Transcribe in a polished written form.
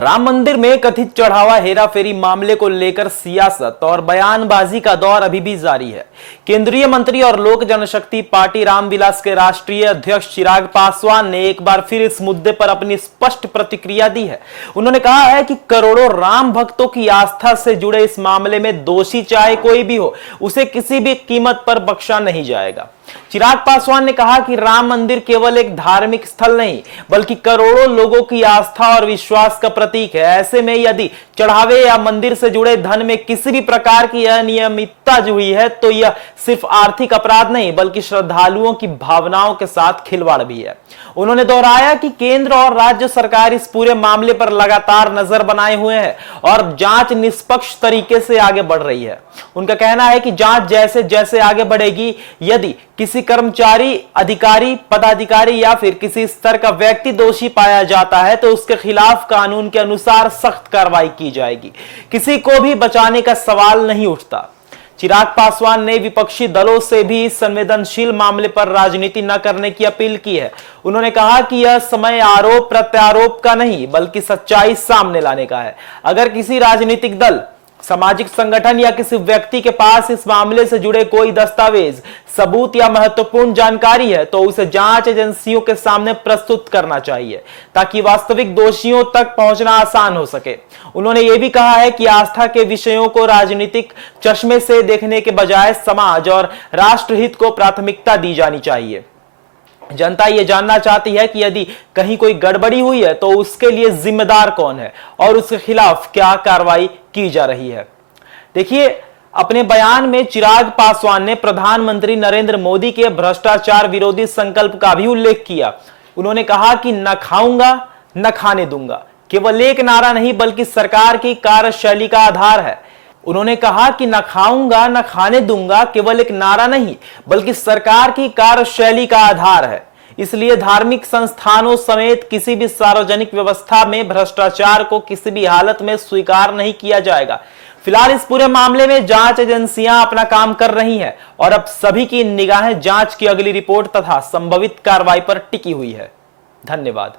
राम मंदिर में कथित चढ़ावा हेराफेरी मामले को लेकर सियासत और बयानबाजी का दौर अभी भी जारी है। केंद्रीय मंत्री और लोक जनशक्ति पार्टी रामविलास के राष्ट्रीय अध्यक्ष चिराग पासवान ने एक बार फिर इस मुद्दे पर अपनी स्पष्ट प्रतिक्रिया दी है। उन्होंने कहा है कि करोड़ों राम भक्तों की आस्था से जुड़े इस मामले में दोषी चाहे कोई भी हो, उसे किसी भी कीमत पर बख्शा नहीं जाएगा। चिराग पासवान ने कहा कि राम मंदिर केवल एक धार्मिक स्थल नहीं बल्कि करोड़ों लोगों की आस्था और विश्वास का प्रतीक है। ऐसे में यदि चढ़ावे या मंदिर से जुड़े धन में किसी भी प्रकार की अनियमितता जुड़ी है तो यह सिर्फ आर्थिक अपराध नहीं बल्कि श्रद्धालुओं की भावनाओं के साथ खिलवाड़ भी है। उन्होंने दोहराया कि केंद्र और राज्य सरकार इस पूरे मामले पर लगातार नजर बनाए हुए है और जांच निष्पक्ष तरीके से आगे बढ़ रही है। उनका कहना है कि जांच जैसे जैसे आगे बढ़ेगी, यदि किसी कर्मचारी, अधिकारी, पदाधिकारी या फिर किसी स्तर का व्यक्ति दोषी पाया जाता है तो उसके खिलाफ कानून के अनुसार सख्त कार्रवाई की जाएगी। किसी को भी बचाने का सवाल नहीं उठता। चिराग पासवान ने विपक्षी दलों से भी इस संवेदनशील मामले पर राजनीति न करने की अपील की है। उन्होंने कहा कि यह समय आरोप प्रत्यारोप का नहीं बल्कि सच्चाई सामने लाने का है। अगर किसी राजनीतिक दल, सामाजिक संगठन या किसी व्यक्ति के पास इस मामले से जुड़े कोई दस्तावेज, सबूत या महत्वपूर्ण जानकारी है तो उसे जांच एजेंसियों के सामने प्रस्तुत करना चाहिए ताकि वास्तविक दोषियों तक पहुंचना आसान हो सके। उन्होंने यह भी कहा है कि आस्था के विषयों को राजनीतिक चश्मे से देखने के बजाय समाज और राष्ट्रहित को प्राथमिकता दी जानी चाहिए। जनता यह जानना चाहती है कि यदि कहीं कोई गड़बड़ी हुई है तो उसके लिए जिम्मेदार कौन है और उसके खिलाफ क्या कार्रवाई की जा रही है। देखिए, अपने बयान में चिराग पासवान ने प्रधानमंत्री नरेंद्र मोदी के भ्रष्टाचार विरोधी संकल्प का भी उल्लेख किया। उन्होंने कहा कि न खाऊंगा न खाने दूंगा केवल एक नारा नहीं बल्कि सरकार की कार्यशैली का आधार है। उन्होंने कहा कि न खाऊंगा न खाने दूंगा केवल एक नारा नहीं बल्कि सरकार की कार्यशैली का आधार है। इसलिए धार्मिक संस्थानों समेत किसी भी सार्वजनिक व्यवस्था में भ्रष्टाचार को किसी भी हालत में स्वीकार नहीं किया जाएगा। फिलहाल इस पूरे मामले में जांच एजेंसियां अपना काम कर रही हैं और अब सभी की निगाहें जांच की अगली रिपोर्ट तथा संभावित कार्रवाई पर टिकी हुई है। धन्यवाद।